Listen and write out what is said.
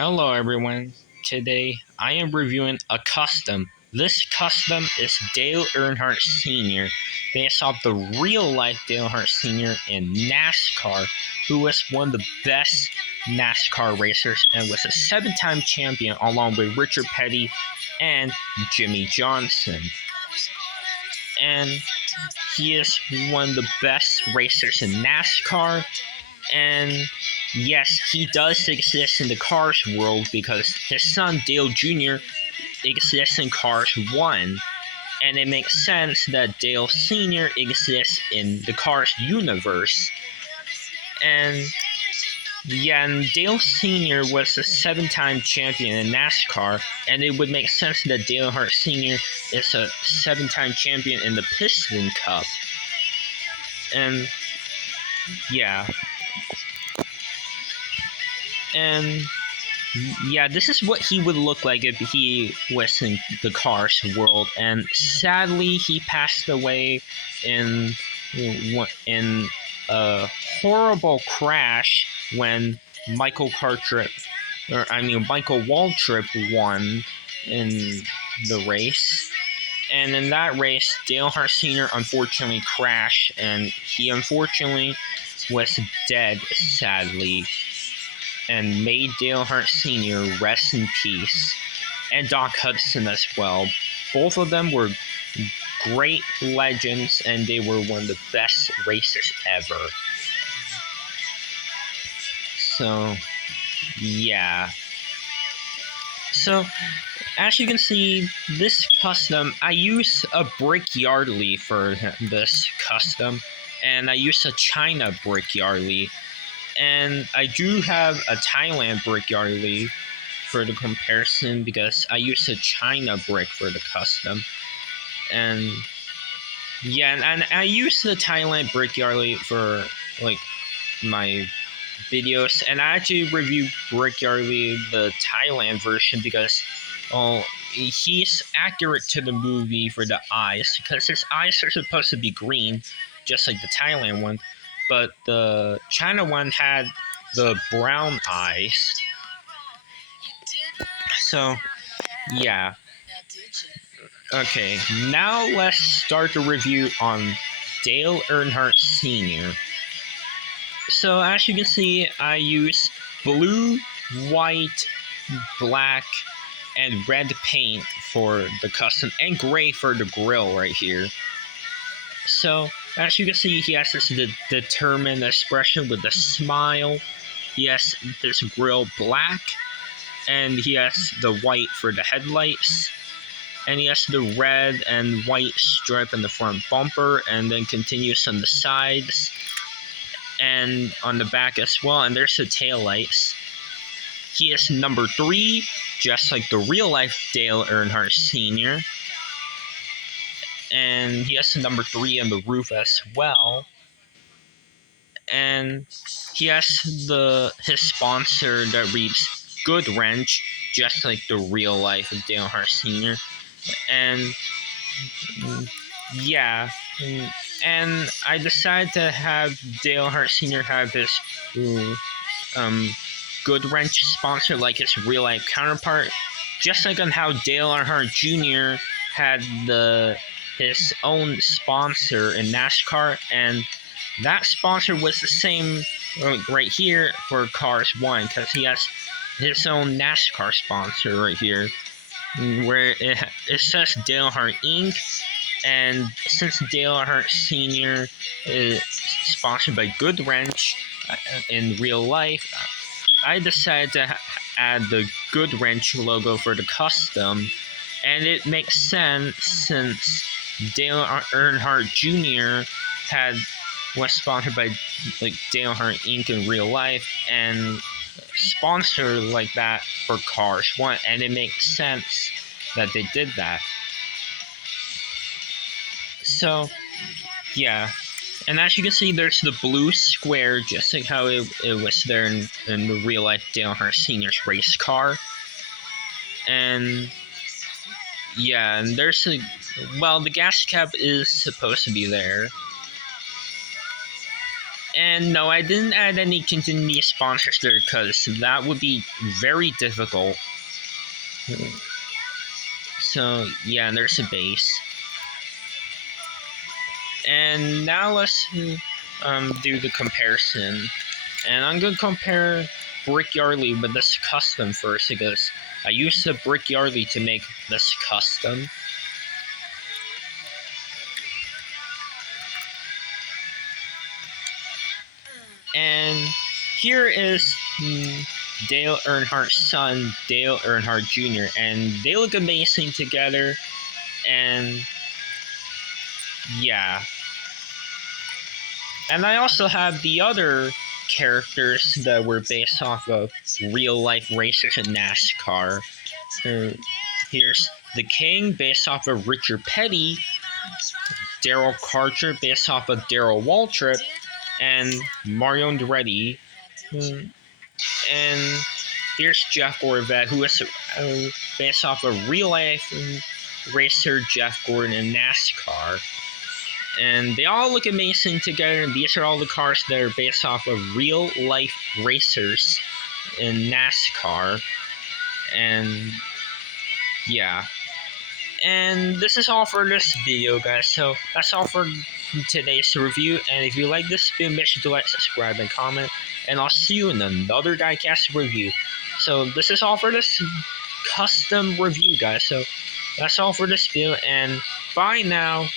Hello everyone, today I am reviewing a custom. This custom is Dale Earnhardt Sr. based off the real life Dale Earnhardt Sr. in NASCAR, who was one of the best NASCAR racers and was a 7-time champion along with Richard Petty and Jimmy Johnson. And he is one of the best racers in NASCAR, and yes, he does exist in the Cars world because his son Dale Jr. exists in Cars 1, and it makes sense that Dale Sr. exists in the Cars universe. And Dale Sr. was a 7-time champion in NASCAR, and it would make sense that Dale Earnhardt Sr. is a 7-time champion in the Piston Cup. And this is what he would look like if he was in the Cars world. And sadly, he passed away in a horrible crash when Michael Waltrip won in the race. And in that race, Dale Earnhardt Sr. unfortunately crashed, and he unfortunately was dead, sadly. And may Dale Earnhardt Sr. rest in peace, and Doc Hudson as well. Both of them were great legends, and they were one of the best racers ever. So, as you can see, this custom, I use a Brickyardly for this custom, and I use a China Brickyardly. And I do have a Thailand Brickyardly for the comparison because I use a China brick for the custom. And I use the Thailand Brickyardly for like my videos, and I actually review Brickyardly the Thailand version because he's accurate to the movie for the eyes, because his eyes are supposed to be green just like the Thailand one. But the China one had the brown eyes. So, Okay, now let's start the review on Dale Earnhardt Sr. So, as you can see, I use blue, white, black, and red paint for the custom, and gray for the grill right here. So, as you can see, he has this determined expression with a smile. He has this grill black, and he has the white for the headlights. And he has the red and white stripe in the front bumper, and then continues on the sides and on the back as well. And there's the taillights. He is number 3, just like the real life Dale Earnhardt Sr. And he has the number 3 on the roof as well. And he has his sponsor that reads Good Wrench, just like the real life of Dale Earnhardt Sr. And and I decided to have Dale Earnhardt Sr. have his Good Wrench sponsor like his real life counterpart, just like on how Dale Earnhardt Jr. had his own sponsor in NASCAR, and that sponsor was the same right here for Cars 1, because he has his own NASCAR sponsor right here, where it says Dale Earnhardt Inc. And since Dale Earnhardt Sr. is sponsored by Good Wrench in real life, I decided to add the Good Wrench logo for the custom, and it makes sense since Dale Earnhardt Jr. was sponsored by Dale Earnhardt Inc. in real life, and sponsored like that for Cars 1, and it makes sense that they did that. So, and as you can see, there's the blue square, just like how it was there in the real life Dale Earnhardt Sr.'s race car. And and there's the gas cap is supposed to be there. And no, I didn't add any continuity sponsors there because that would be very difficult. So yeah, there's a base. And now let's do the comparison. And I'm gonna compare Brick Yardley with this custom first because I used the Brick Yardley to make this custom. And here is Dale Earnhardt's son, Dale Earnhardt Jr., and they look amazing together. And yeah. And I also have the other characters that were based off of real life racers in NASCAR. Here's the King, based off of Richard Petty, Daryl Carter, based off of Daryl Waltrip, and Mario Andretti. And here's Jeff Gorvette, who is based off of real life racer Jeff Gordon in NASCAR. And they all look amazing together, and these are all the cars that are based off of real life racers in NASCAR. And yeah. And this is all for this video, guys. So that's all for today's review. And if you like this video, make sure to like, subscribe, and comment. And I'll see you in another diecast review. So this is all for this custom review, guys. So that's all for this video, and bye now.